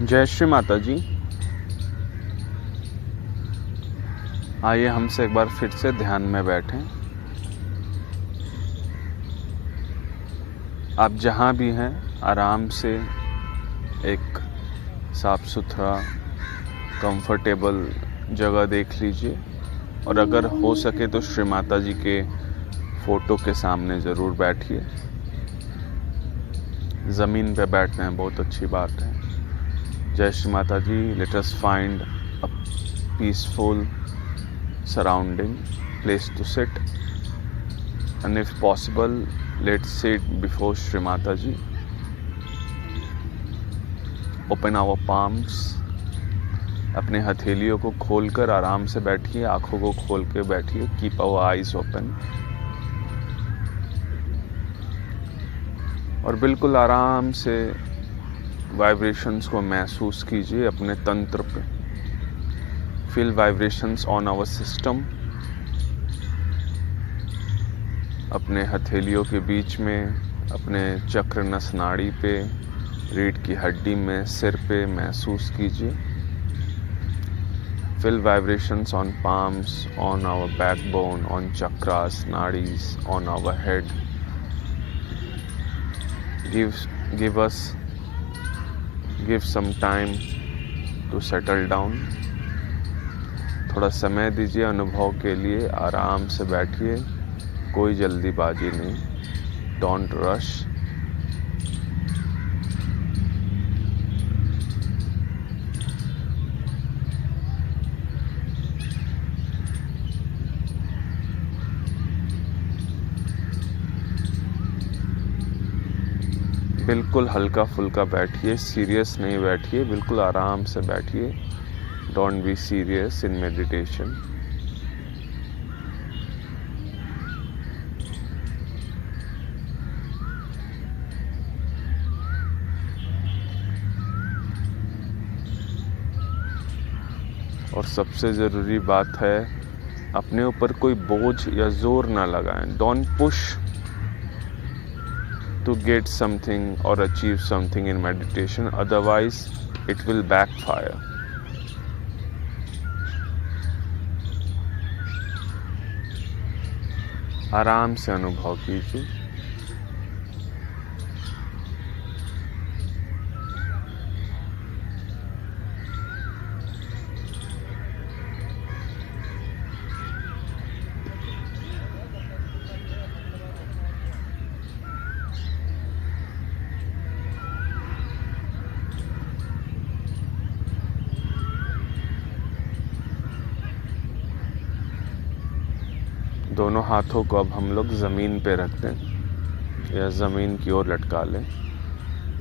जय श्री माता जी। आइए हमसे एक बार फिर से ध्यान में बैठें। आप जहाँ भी हैं आराम से एक साफ सुथरा कंफर्टेबल जगह देख लीजिए और अगर हो सके तो श्री माता जी के फ़ोटो के सामने ज़रूर बैठिए। ज़मीन पे बैठना है बहुत अच्छी बात है। जय Shri Mata ji. Let us find a peaceful surrounding place to sit, and if possible let's sit before Shri Mata Ji. Open our palms. अपने हथेलियों को खोलकर आराम से बैठिए, आंखों को खोल के बैठिए। कीप आवर आइज ओपन और बिल्कुल आराम से वाइब्रेशंस को महसूस कीजिए अपने तंत्र पे। Feel vibrations on our system. अपने हथेलियों के बीच में, अपने चक्र नस नाड़ी पे, रीढ़ की हड्डी में, सिर पे महसूस कीजिए। Feel vibrations on palms, on our backbone, on chakras, nadis, on our head. Give some time to settle down. थोड़ा समय दीजिए अनुभव के लिए। आराम से बैठिए, कोई जल्दीबाजी नहीं। Don't rush. बिल्कुल हल्का फुल्का बैठिए, सीरियस नहीं बैठिए, बिल्कुल आराम से बैठिए। Don't be serious in meditation. और सबसे ज़रूरी बात है, अपने ऊपर कोई बोझ या जोर ना लगाएं। Don't push to get something or achieve something in meditation, otherwise it will backfire. आराम से अनुभव कीजिए। दोनों हाथों को अब हम लोग ज़मीन पे रख दें या ज़मीन की ओर लटका लें।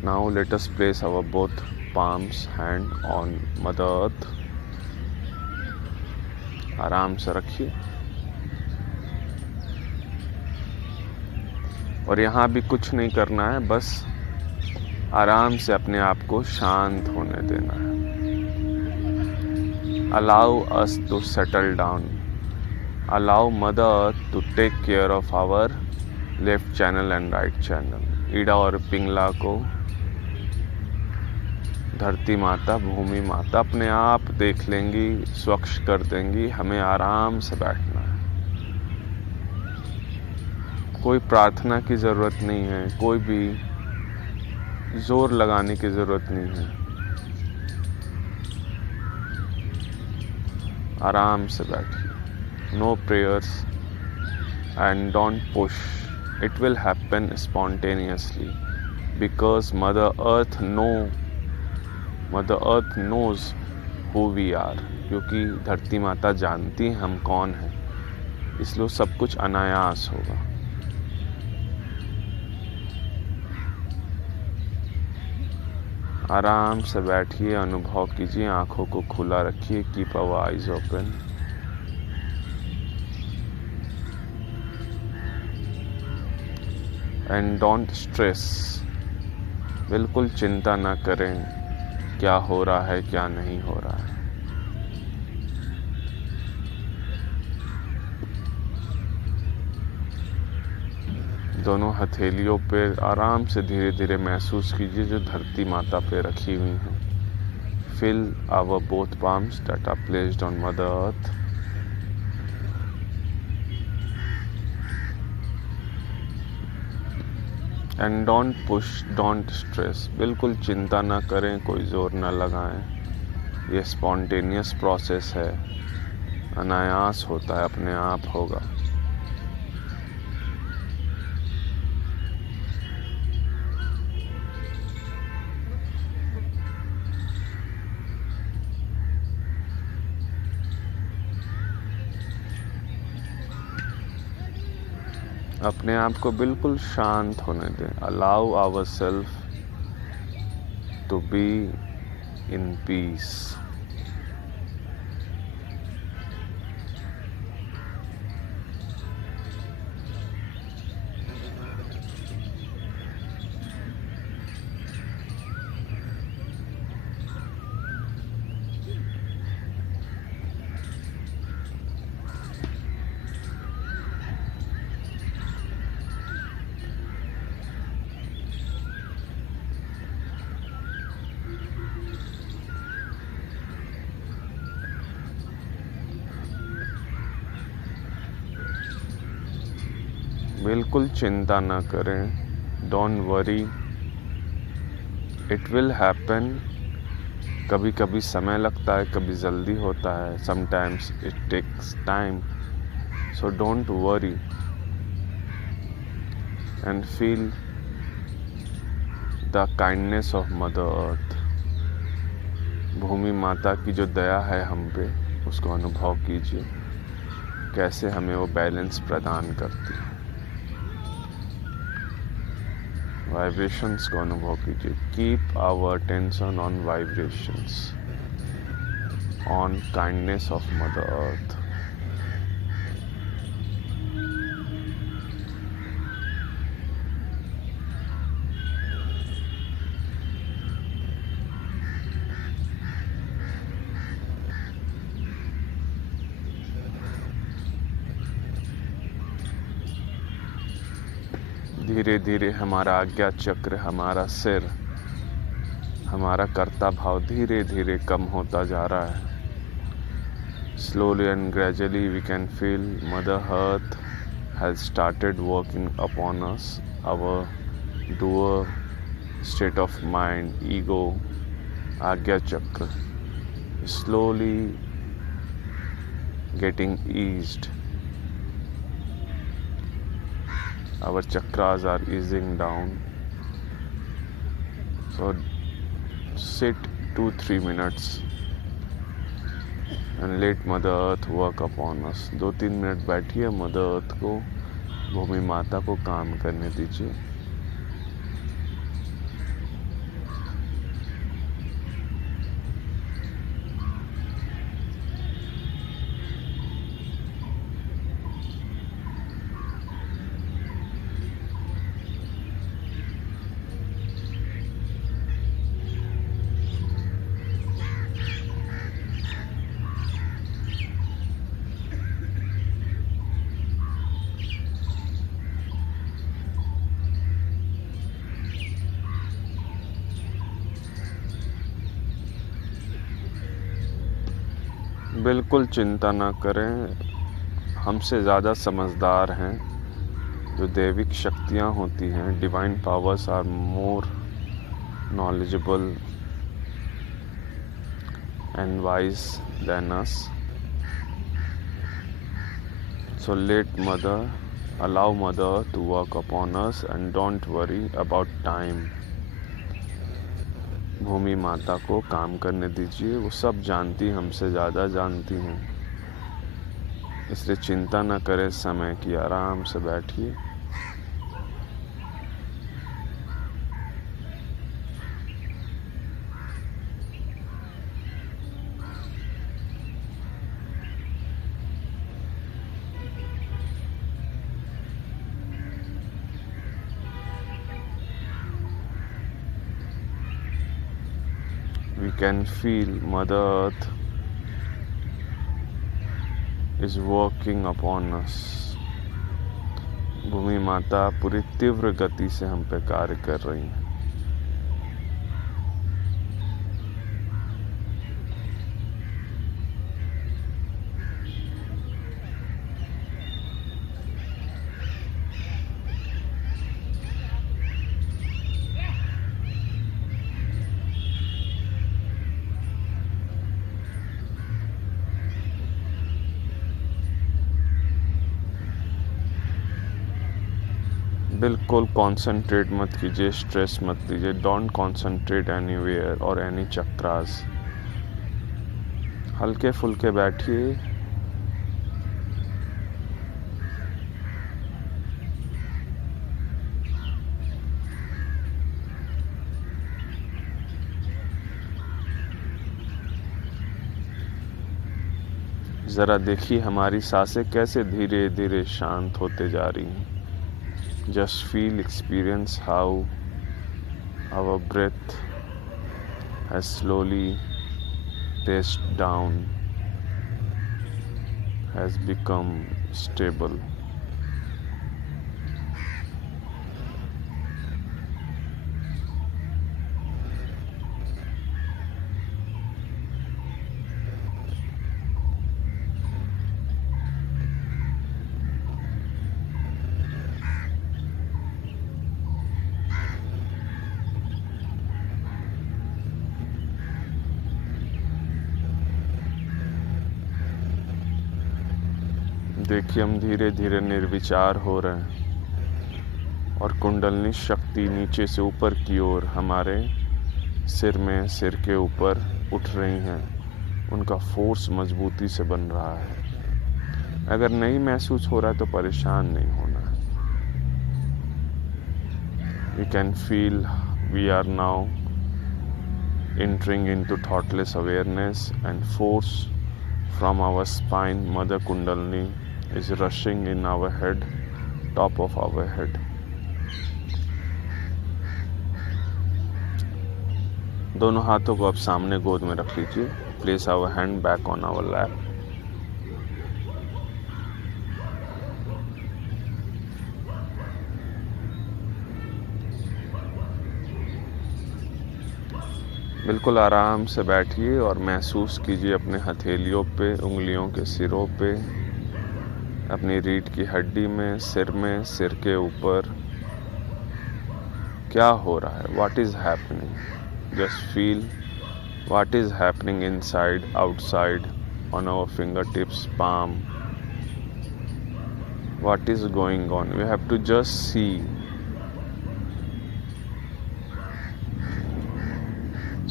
Now let us place our both palms hand on mother earth. आराम से रखिए और यहाँ भी कुछ नहीं करना है, बस आराम से अपने आप को शांत होने देना है। Allow us to settle down. Allow Mother Earth to take care of our left channel and right channel. Ida और पिंगला को धरती माता, भूमि माता अपने आप देख लेंगी, स्वच्छ कर देंगी। हमें आराम से बैठना है। कोई प्रार्थना की ज़रूरत नहीं है, कोई भी जोर लगाने की ज़रूरत नहीं है। आराम से बैठिए। No prayers and don't push. It will happen spontaneously because Mother Earth knows who we are. क्योंकि धरती माता जानती है हम कौन हैं, इसलिए सब कुछ अनायास होगा। आराम से बैठिए, अनुभव कीजिए, आंखों को खुला रखिए। Keep our eyes open. And don't stress. बिल्कुल चिंता ना करें क्या हो रहा है क्या नहीं हो रहा है। दोनों हथेलियों पे आराम से धीरे धीरे महसूस कीजिए जो धरती माता पे रखी हुई हैं। feel our both palms that are placed on Mother Earth. And don't push, don't stress. बिल्कुल चिंता ना करें, कोई ज़ोर ना लगाएं। ये स्पॉन्टेनियस प्रोसेस है, अनायास होता है, अपने आप होगा। अपने आप को बिल्कुल शांत होने दें। Allow our self to be in peace. बिल्कुल चिंता ना करें, don't worry, it will happen. कभी कभी समय लगता है, कभी जल्दी होता है, sometimes it takes time, so don't worry and feel the kindness of mother earth. भूमि माता की जो दया है हम पे, उसको अनुभव कीजिए, कैसे हमें वो बैलेंस प्रदान करती है। वाइब्रेशंस को अनुभव कीजिए। Keep our attention on vibrations, on kindness of mother earth. धीरे धीरे हमारा आज्ञा चक्र, हमारा सिर, हमारा कर्ता भाव धीरे धीरे कम होता जा रहा है। Slowly and gradually we can feel mother earth has started working upon us, our doer state of mind, ego, Agnya chakra slowly getting eased. Our chakras are easing down. So sit 2-3 minutes and let Mother Earth work upon us. 2-3 minute बैठिए, mother earth को, भूमि माता को काम करने दीजिए। बिल्कुल चिंता ना करें, हमसे ज़्यादा समझदार हैं। जो दैविक शक्तियाँ होती हैं, divine powers are more knowledgeable and wise than us. So allow Mother to work upon us and don't worry about time. भूमि माता को काम करने दीजिए, वो सब जानती, हमसे ज़्यादा जानती हैं, इसलिए चिंता न करें समय की। आराम से बैठिए। We can feel Mother Earth is working upon us. भूमि माता पूरी तीव्र गति से हम पे कार्य कर रही हैं। बिल्कुल कंसंट्रेट मत कीजिए, स्ट्रेस मत लीजिए। डोंट कंसंट्रेट एनीवेयर और एनी चक्रास। हल्के फुल्के बैठिए। ज़रा देखिए हमारी सांसें कैसे धीरे धीरे शांत होते जा रही हैं। Just feel, experience how our breath has slowly test down, has become stable. देखिए हम धीरे धीरे निर्विचार हो रहे हैं और कुंडलनी शक्ति नीचे से ऊपर की ओर हमारे सिर के ऊपर उठ रही हैं। उनका फोर्स मजबूती से बन रहा है। अगर नहीं महसूस हो रहा है तो परेशान नहीं होना है। We can feel we are now entering into thoughtless awareness, and force from our spine, Mother Kundalini, is rushing in our head, top of our head. दोनों हाथों को आप सामने गोद में रख लीजिए। Place our hand back on our lap. बिल्कुल आराम से बैठिए और महसूस कीजिए अपने हथेलियों पे, उंगलियों के सिरों पे, अपनी रीढ़ की हड्डी में, सिर के ऊपर क्या हो रहा है। What is happening. Just feel what is happening inside, outside, on our finger tips, palm. What is going on. We have to just see.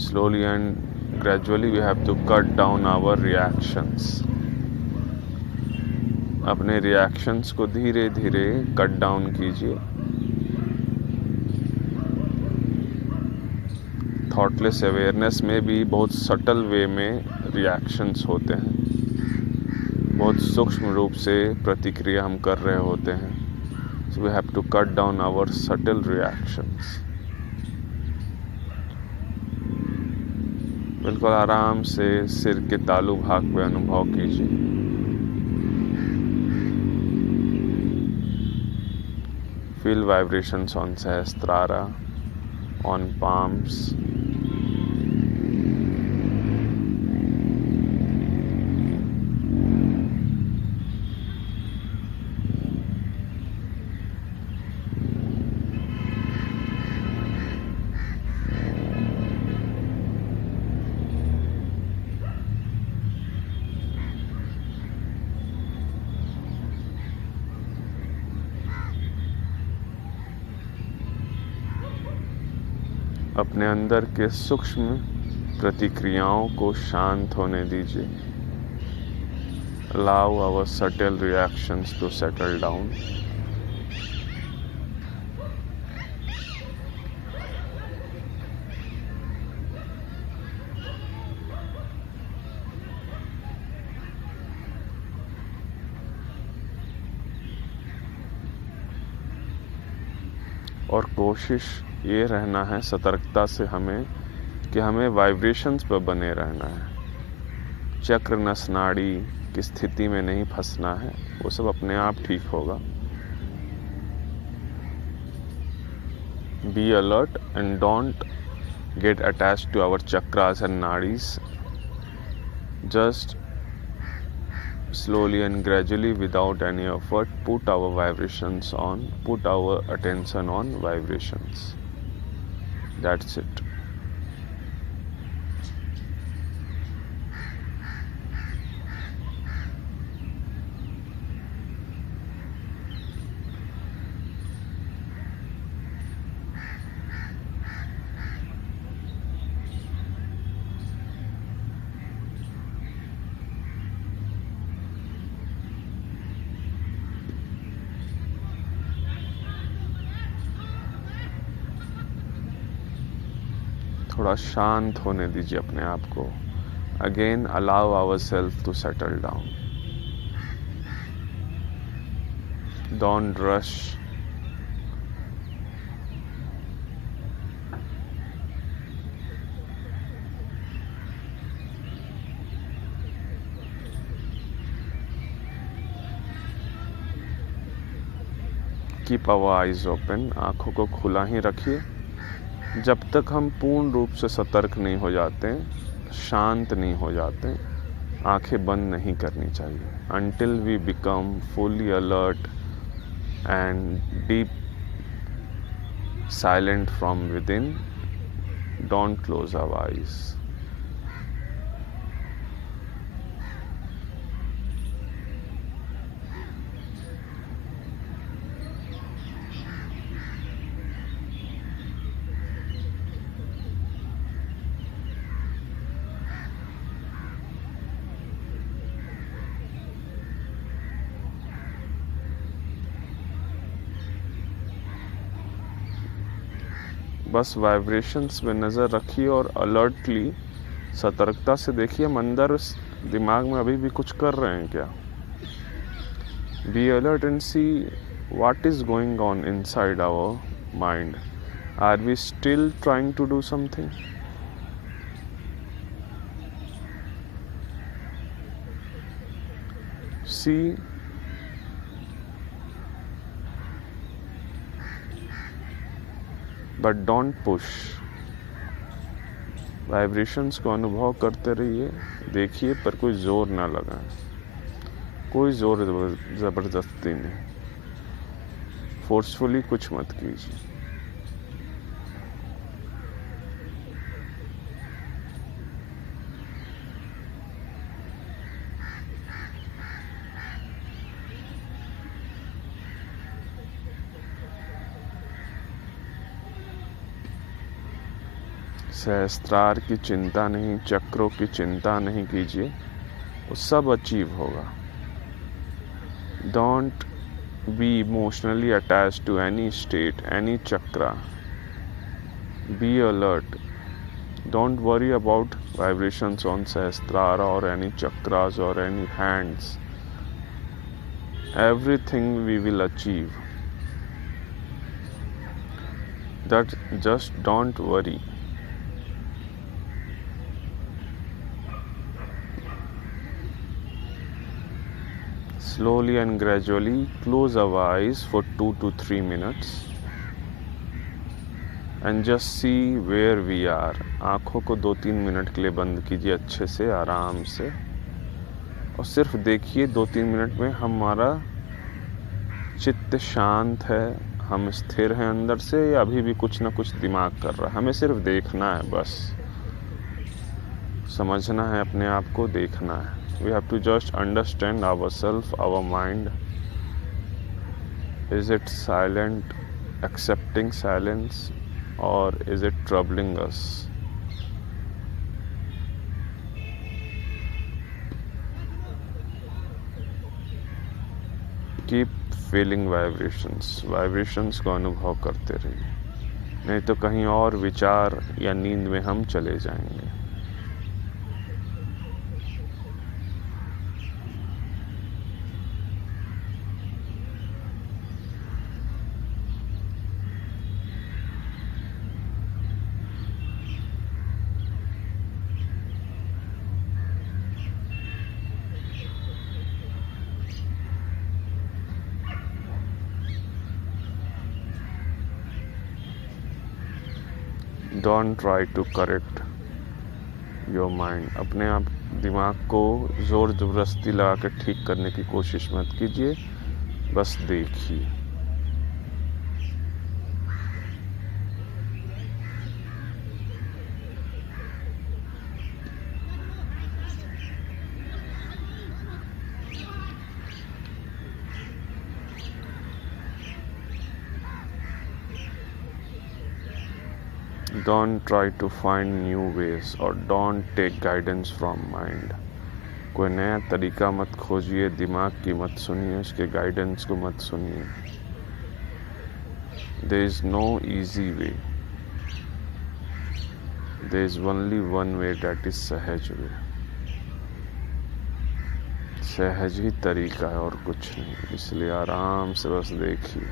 Slowly and gradually we have to cut down our reactions. अपने reactions को धीरे धीरे cut down कीजिए। Thoughtless awareness में भी बहुत subtle way में reactions होते हैं। बहुत सूक्ष्म रूप से प्रतिक्रिया हम कर रहे होते हैं। So we have to cut down our subtle reactions. बिल्कुल आराम से सिर के तालु भाग पे अनुभव कीजिए। Feel vibrations on सहस्त्रारा, on palms. अपने अंदर के सूक्ष्म प्रतिक्रियाओं को शांत होने दीजिए। Allow our subtle reactions to settle down. और कोशिश ये रहना है सतर्कता से हमें कि हमें वाइब्रेशंस पर बने रहना है। चक्र नस नाड़ी की स्थिति में नहीं फंसना है। वो सब अपने आप ठीक होगा। Be alert and don't get attached to our chakras and nadis. Just slowly and gradually, without any effort, put our vibrations on, put our attention on vibrations. That's it. थोड़ा शांत होने दीजिए अपने आप को. Again, allow ourselves to settle down. Don't rush. Keep our eyes open. आँखों को खुला ही रखिए. जब तक हम पूर्ण रूप से सतर्क नहीं हो जाते, शांत नहीं हो जाते, आंखें बंद नहीं करनी चाहिए. Until we become fully alert and deep silent from within, don't close our eyes. बस वाइब्रेशंस में नज़र रखिए और अलर्टली सतर्कता से देखिए हम अंदर दिमाग में अभी भी कुछ कर रहे हैं क्या. Be alert and see what is going on inside our mind. Are we still trying to do something. See but don't push. Vibrations को अनुभव करते रहिए, देखिए, पर कोई ज़ोर ना लगाएं. कोई ज़ोर ज़बरदस्ती नहीं. फोर्सफुली कुछ मत कीजिए. सहस्त्रार की चिंता नहीं, चक्रों की चिंता नहीं कीजिए, वो सब अचीव होगा. Don't be emotionally attached to any state, any chakra. Be alert. Don't worry about vibrations on sahasrara or any chakras or any hands. Everything we will achieve. That just don't worry. Slowly and gradually close our eyes for 2 to 3 minutes and just see where we are. आँखों को 2-3 minute के लिए बंद कीजिए अच्छे से, आराम से, और सिर्फ देखिए 2-3 मिनट में हमारा चित्त शांत है, हम स्थिर हैं अंदर से, या अभी भी कुछ ना कुछ दिमाग कर रहा है. हमें सिर्फ देखना है, बस समझना है, अपने आप को देखना है. We have to just understand ourselves, our mind. Is it silent, accepting silence, or is it troubling us? Keep feeling vibrations. Vibrations को अनुभव करते रहिए, नहीं तो कहीं और विचार या नींद में हम चले जाएंगे. Don't try to correct your mind. अपने आप दिमाग को ज़ोर ज़बरदस्ती लगा कर ठीक करने की कोशिश मत कीजिए, बस देखिए. Don't try to find new ways or don't take guidance from mind. कोई नया तरीका मत खोजिए, दिमाग की मत सुनिए, उसके गाइडेंस को मत सुनिए. There is no easy way. there is only one way, that is सहज वे. सहज ही तरीका है और कुछ नहीं, इसलिए आराम से बस देखिए.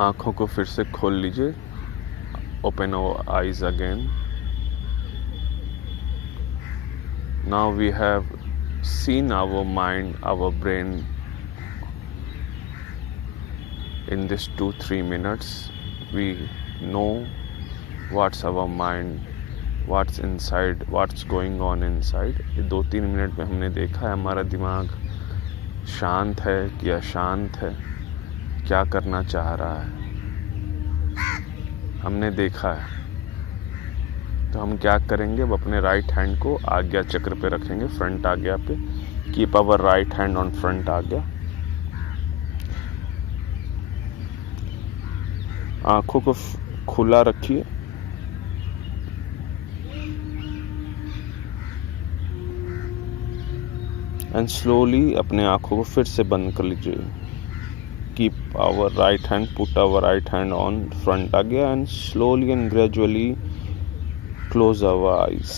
आँखों को फिर से खोल लीजिए. Open our eyes again. Now we have seen our mind, our brain in this 2-3 minutes. We know what's our mind, what's inside, what's going on inside. ये 2-3 मिनट में हमने देखा है हमारा दिमाग शांत है कि अशांत है, क्या करना चाह रहा है, हमने देखा है. तो हम क्या करेंगे, अब अपने राइट हैंड को आज्ञा चक्र पे रखेंगे, फ्रंट आज्ञा पे. Keep our right hand on front Agnya. आंखों को खुला रखिए. एंड स्लोली अपने आंखों को फिर से बंद कर लीजिए. Keep our right hand, put our right hand on front Agnya and slowly and gradually close our eyes.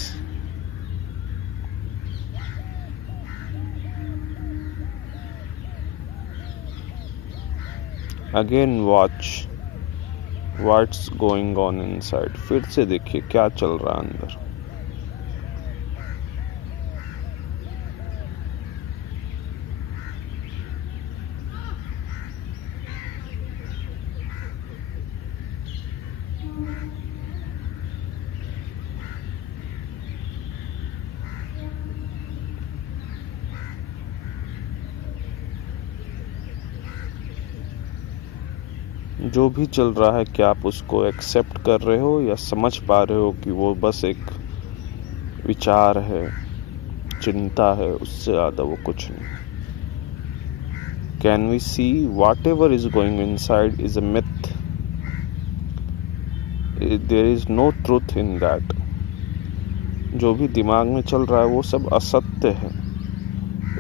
Again watch what's going on inside. फिर से देखिए क्या चल रहा है अंदर. जो भी चल रहा है, क्या आप उसको एक्सेप्ट कर रहे हो या समझ पा रहे हो कि वो बस एक विचार है, चिंता है, उससे ज़्यादा वो कुछ नहीं. Can we see whatever is going inside is a myth. There is no truth in that. जो भी दिमाग में चल रहा है वो सब असत्य है,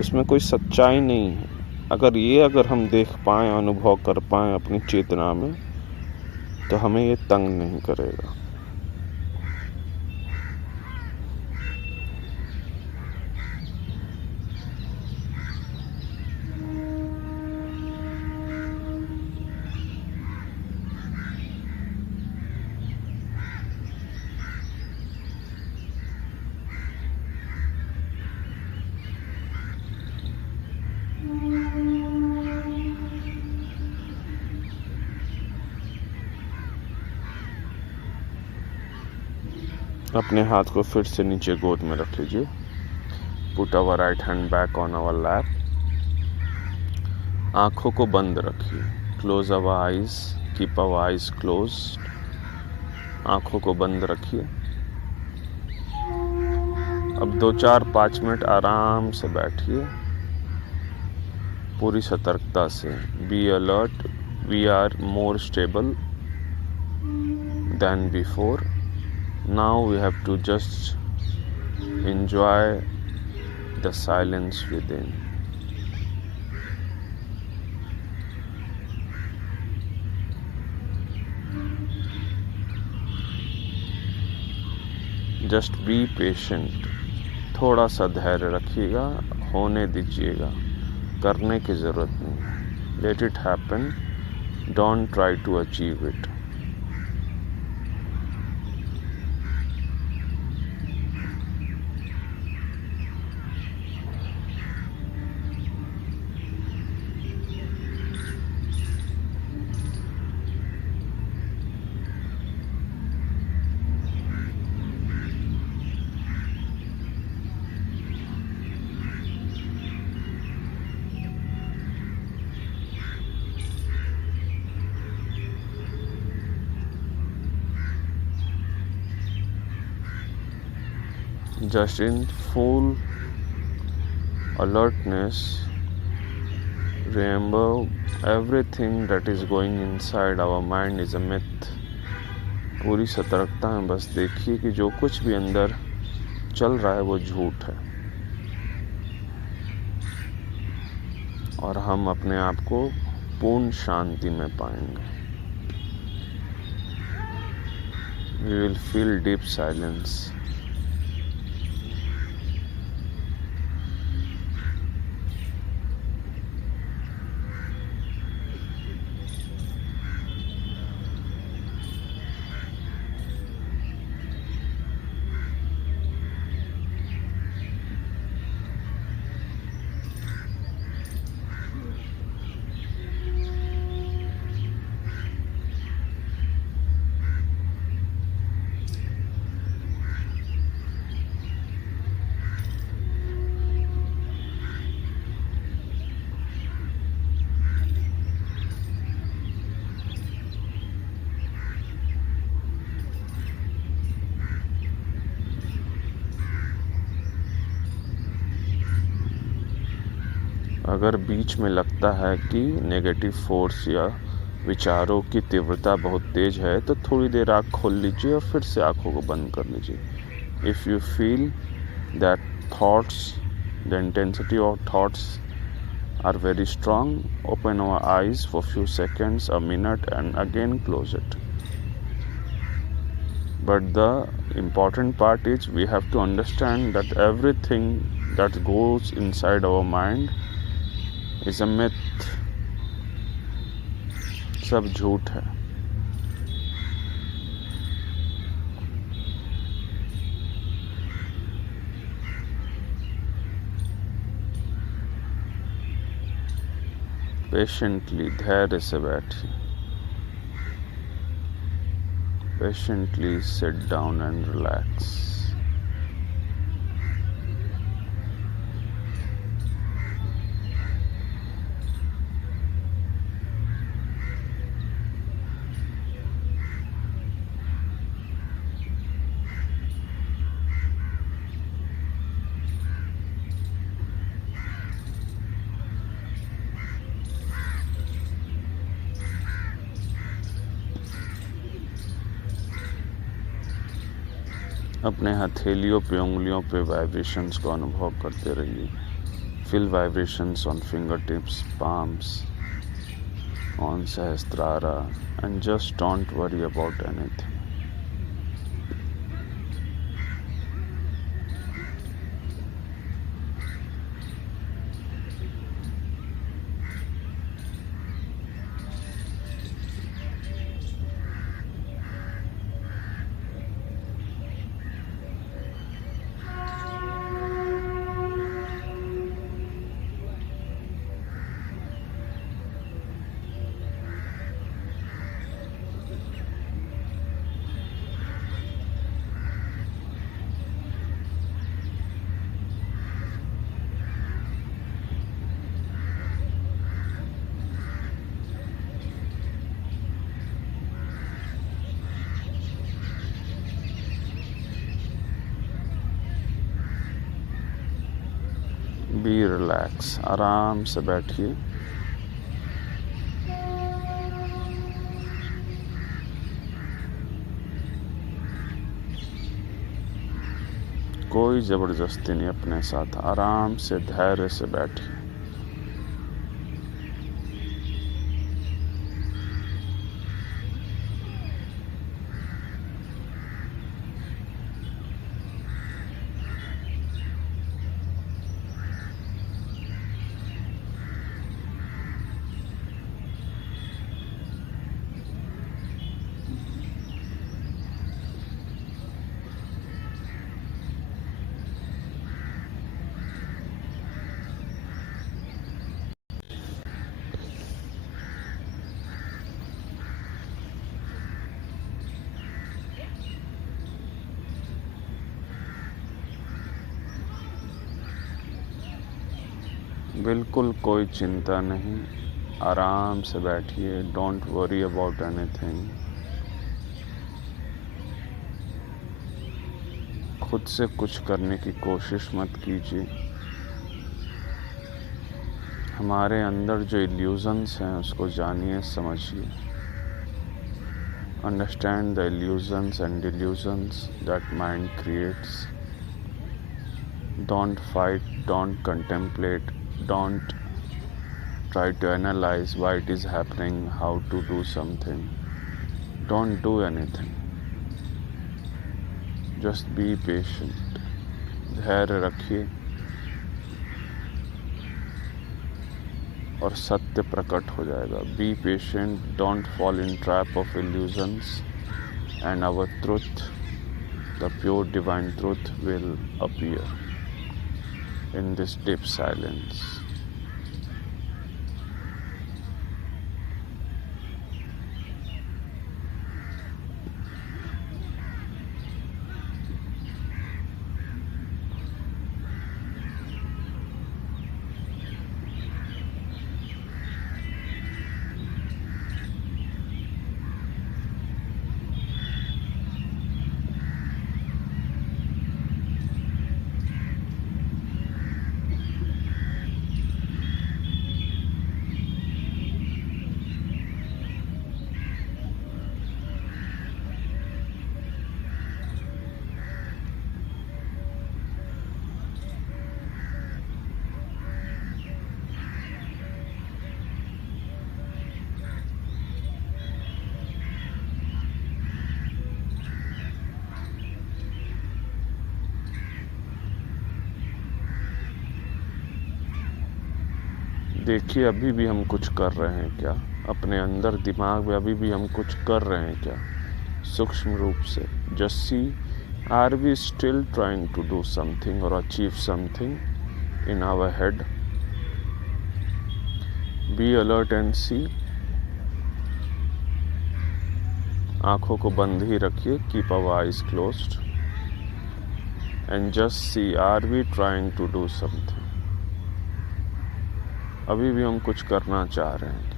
उसमें कोई सच्चाई नहीं है. अगर हम देख पाएँ, अनुभव कर पाएँ अपनी चेतना में, तो हमें ये तंग नहीं करेगा. अपने हाथ को फिर से नीचे गोद में रख लीजिए. Put our right hand back on our lap. आँखों को बंद रखिए. Close our eyes. Keep our eyes closed. आँखों को बंद रखिए. अब 2-4-5 मिनट आराम से बैठिए पूरी सतर्कता से. Be alert. We are more stable than before. Now we have to just enjoy the silence within. Just be patient. थोड़ा सा धैर्य रखिएगा, होने दीजिएगा, करने की ज़रूरत नहीं. Let it happen. Don't try to achieve it. Just in full alertness, remember everything that is going inside our mind is a myth. पूरी सतर्कता में बस देखिए कि जो कुछ भी अंदर चल रहा है वो झूठ है. और हम अपने आप को पूर्ण शांति में पाएंगे। We will feel deep silence. अगर बीच में लगता है कि नेगेटिव फोर्स या विचारों की तीव्रता बहुत तेज है तो थोड़ी देर आँख खोल लीजिए और फिर से आँखों को बंद कर लीजिए। If you feel that thoughts the intensity of thoughts are very strong, open our eyes for few seconds, a minute, and again close it. But the important part is we have to understand that everything that goes inside our mind is a myth. सब झूठ है। Patiently धैर्य से बैठिए। Patiently sit down and relax. अपने हथेलियों पे उंगलियों पे वाइब्रेशंस को अनुभव करते रहिए। Feel vibrations on finger tips, palms, on Sahasrara, and just don't worry about anything. Be relax, आराम से बैठिए। कोई ज़बरदस्ती नहीं अपने साथ, आराम से धैर्य से बैठिए। बिल्कुल कोई चिंता नहीं, आराम से बैठिए। Don't worry about anything. खुद से कुछ करने की कोशिश मत कीजिए। हमारे अंदर जो इल्यूजन्स हैं उसको जानिए, समझिए। Understand the illusions and delusions that mind creates. Don't fight, don't contemplate, don't Try to analyze why it is happening, how to do something. Don't do anything. Just be patient. धैर्य रखिए और सत्य प्रकट हो जाएगा. Be patient, don't fall in trap of illusions, and our truth, the pure divine truth, will appear in this deep silence. देखिए अभी भी हम कुछ कर रहे हैं क्या, अपने अंदर दिमाग में अभी भी हम कुछ कर रहे हैं क्या, सूक्ष्म रूप से. Just see, are we still trying to do something or achieve something in our head. Be alert and see. आंखों को बंद ही रखिए, keep our eyes closed and just see, are we trying to do something. अभी भी हम कुछ करना चाह रहे हैं क्या.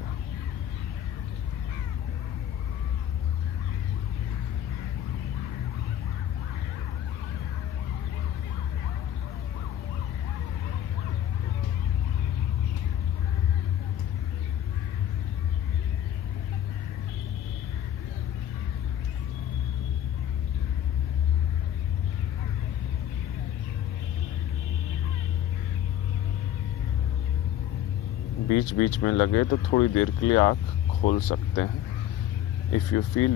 बीच बीच में लगे तो थोड़ी देर के लिए आँख खोल सकते हैं. If you feel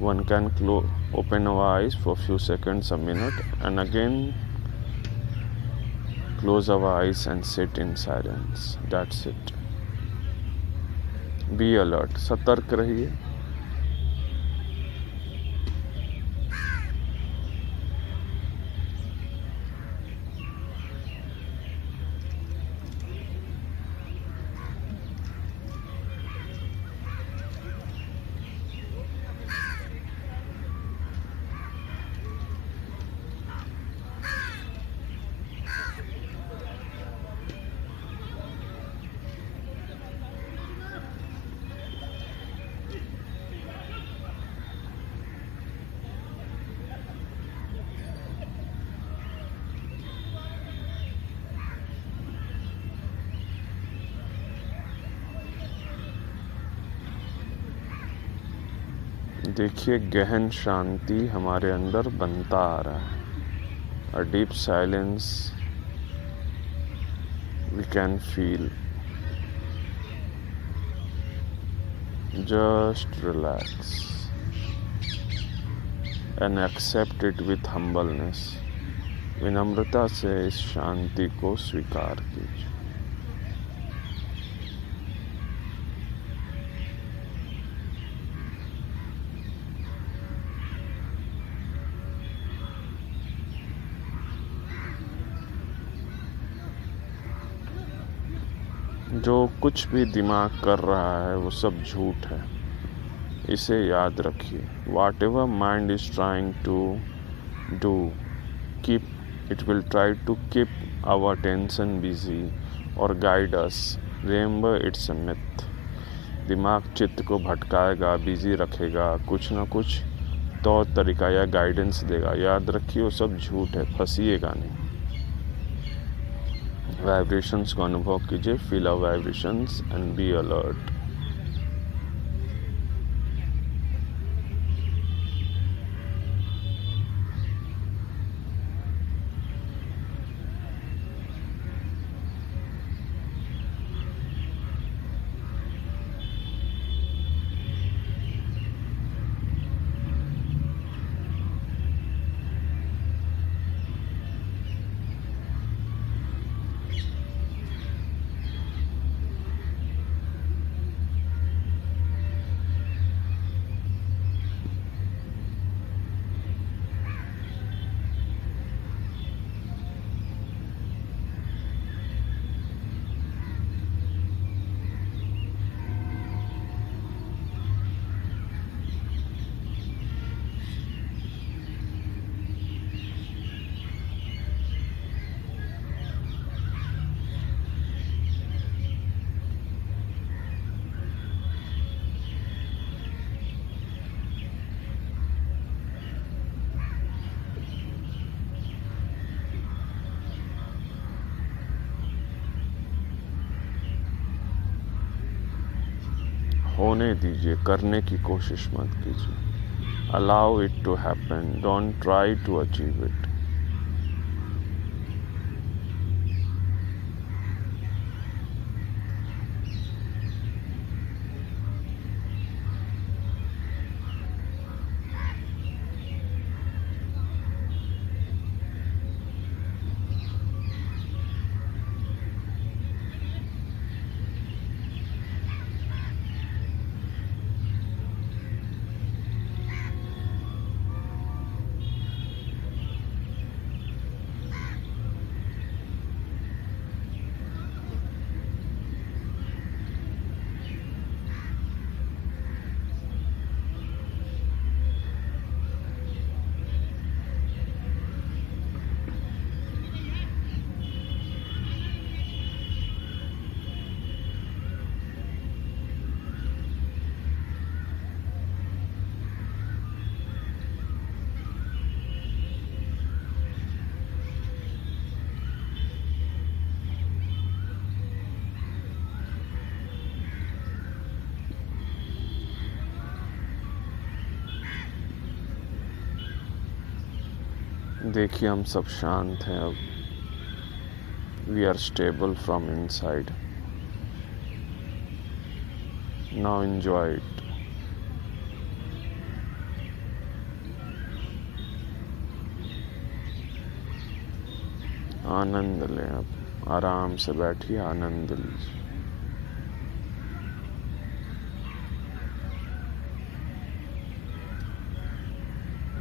one can open our eyes for a few seconds, a minute, and again close our eyes and sit in silence. That's it. Be alert. सतर्क रहिए. देखिए गहन शांति हमारे अंदर बनता आ रहा है. A deep silence we can feel. Just relax and accept it with humbleness. विनम्रता से इस शांति को स्वीकार कीजिए. जो कुछ भी दिमाग कर रहा है वो सब झूठ है, इसे याद रखिए. Whatever mind is trying to do, keep it will try to keep our tension busy और guide us. Remember it's a myth. दिमाग चित्त को भटकाएगा, बिजी रखेगा, कुछ ना कुछ तौर तरीका या गाइडेंस देगा. याद रखिए वो सब झूठ है, फंसिएगा नहीं. वाइब्रेशंस को अनुभव कीजिए. Feel our vibrations and be alert. होने दीजिए, करने की कोशिश मत कीजिए। Allow it to happen, don't try to achieve it. देखिए हम सब शांत हैं अब। We are stable from inside. Now enjoy it. आनंद लें अब, आराम से बैठिए, आनंद लीजिए।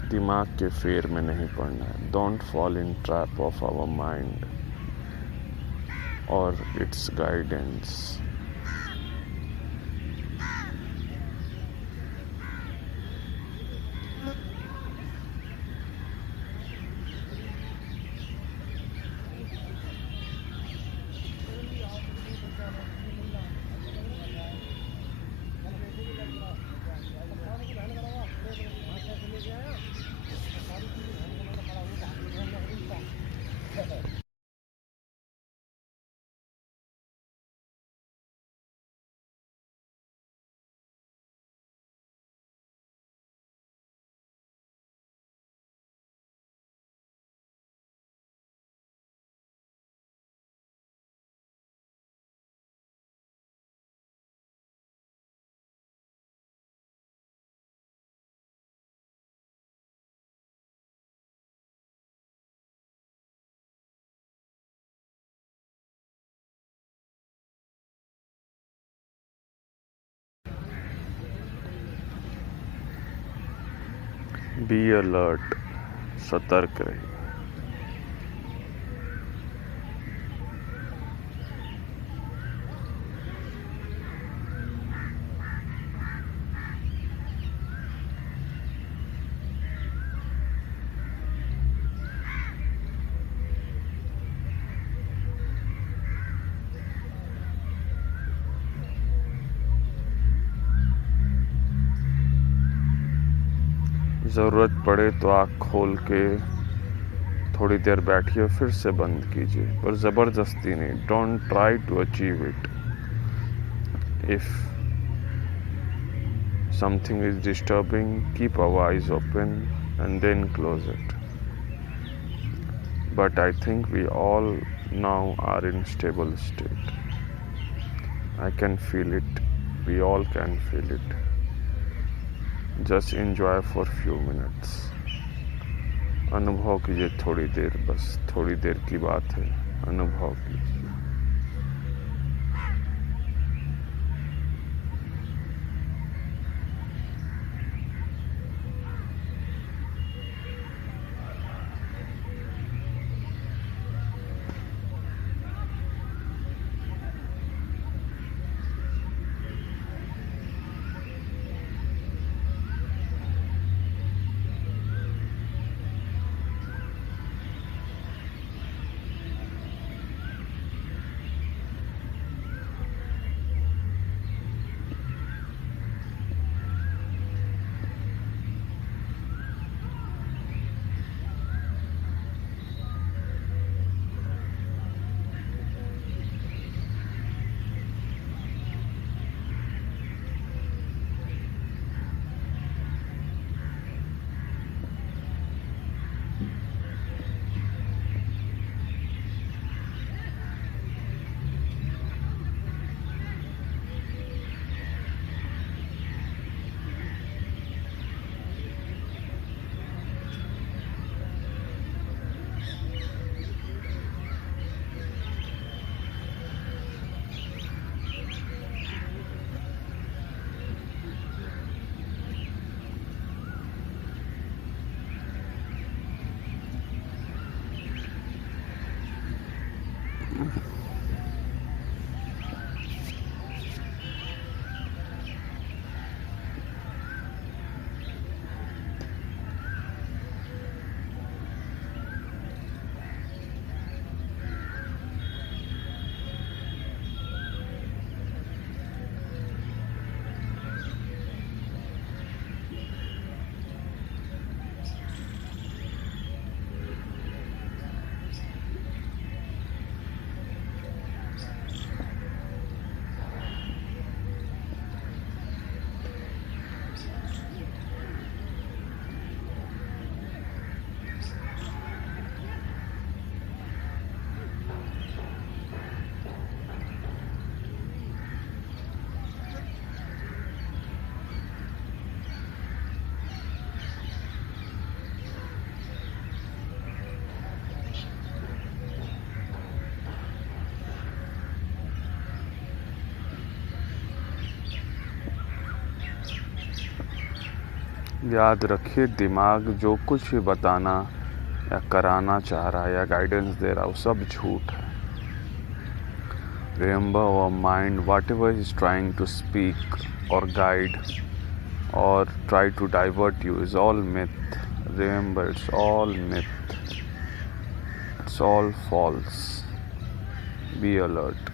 दिमाग के फेर में नहीं पड़ना है। Don't fall in trap of our mind और इट्स गाइडेंस। बी अलर्ट, सतर्क रहिए। ज़रूरत पड़े तो आँख खोल के थोड़ी देर बैठिए, फिर से बंद कीजिए, पर ज़बरदस्ती नहीं। Don't try to achieve it. If something is disturbing, keep our eyes open and then close it. But I think we all now are in stable state. I can feel it. We all can feel it. Just enjoy for few minutes. अनुभव कीजिए थोड़ी देर, बस थोड़ी देर की बात है, अनुभव कीजिए। याद रखिए, दिमाग जो कुछ भी बताना या कराना चाह रहा है या गाइडेंस दे रहा है, वो सब झूठ है. Remember, our mind, whatever is trying to speak or guide or try to divert you, is all myth. Remember, it's all myth. It's all false. Be alert.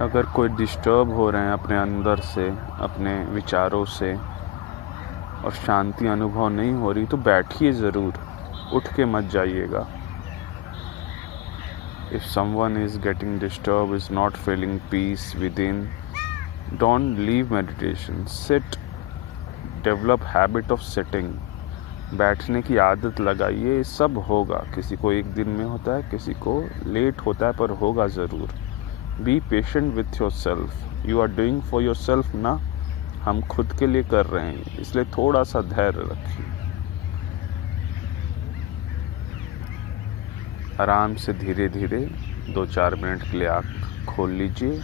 अगर कोई डिस्टर्ब हो रहे हैं अपने अंदर से, अपने विचारों से, और शांति अनुभव नहीं हो रही, तो बैठिए ज़रूर, उठ के मत जाइएगा. If someone is getting disturbed, is not feeling peace within, don't leave meditation. Sit. Develop habit of sitting. बैठने की आदत लगाइए. सब होगा. किसी को एक दिन में होता है, किसी को लेट होता है, पर होगा ज़रूर. Be patient with yourself. You are doing for yourself ना. हम खुद के लिए कर रहे हैं, इसलिए थोड़ा सा धैर्य रखिए. आराम से धीरे धीरे 2-4 मिनट के लिए आँख खोल लीजिए.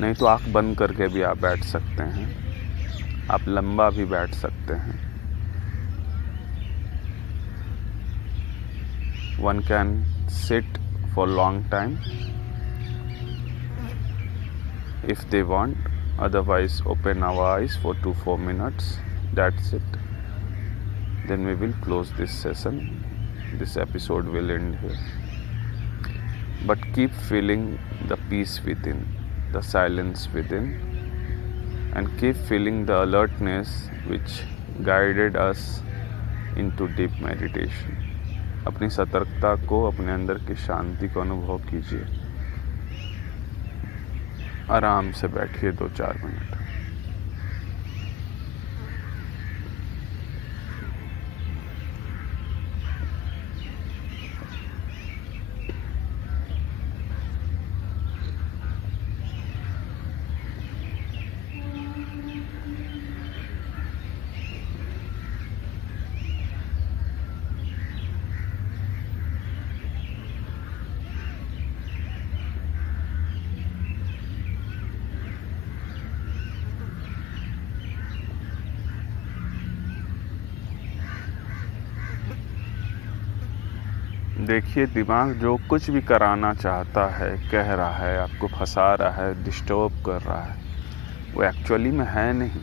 नहीं तो आँख बंद करके भी आप बैठ सकते हैं. आप लंबा भी बैठ सकते हैं. One can sit for long time if they want. Otherwise, open our eyes for 2-4 minutes. That's it. Then we will close this session. This episode will end here. But keep feeling the peace within, the silence within, and keep feeling the alertness which guided us into deep meditation. अपनी सतर्कता को, अपने अंदर की शांति को अनुभव कीजिए. आराम से बैठिए 2-4 मिनट. देखिए, दिमाग जो कुछ भी कराना चाहता है, कह रहा है, आपको फंसा रहा है, डिस्टर्ब कर रहा है, वो एक्चुअली में है नहीं.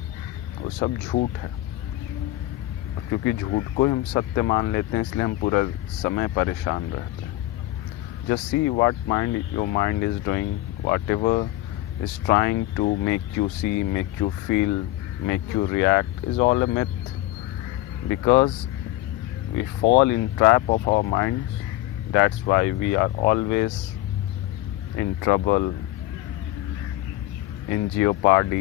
वो सब झूठ है. और क्योंकि झूठ को हम सत्य मान लेते हैं, इसलिए हम पूरा समय परेशान रहते हैं. Just see what your mind is doing. Whatever is trying to make you see, make you feel, make you react is all a myth. Because we fall in trap of our minds. That's why we are always in trouble, in jeopardy,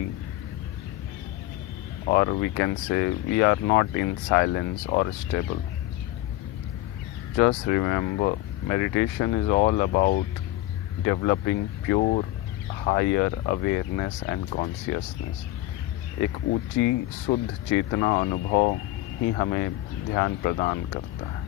or we can say we are not in silence or stable. Just remember, meditation is all about developing pure higher awareness and consciousness. एक ऊंची शुद्ध चेतना अनुभव ही हमें ध्यान प्रदान करता है.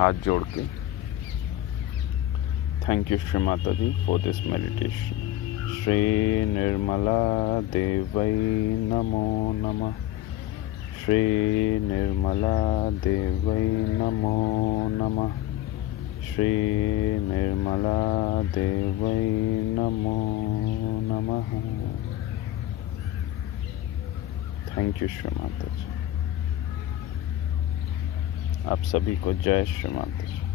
हाथ जोड़ के। Thank you Shri Mata ji for this meditation. Shri Nirmala देवै नमो नमः। श्री निर्मला देवै नमो नमः। श्री निर्मला देवै नमो नमः। थैंक यू श्री माता जी। आप सभी को जय श्री माता जी।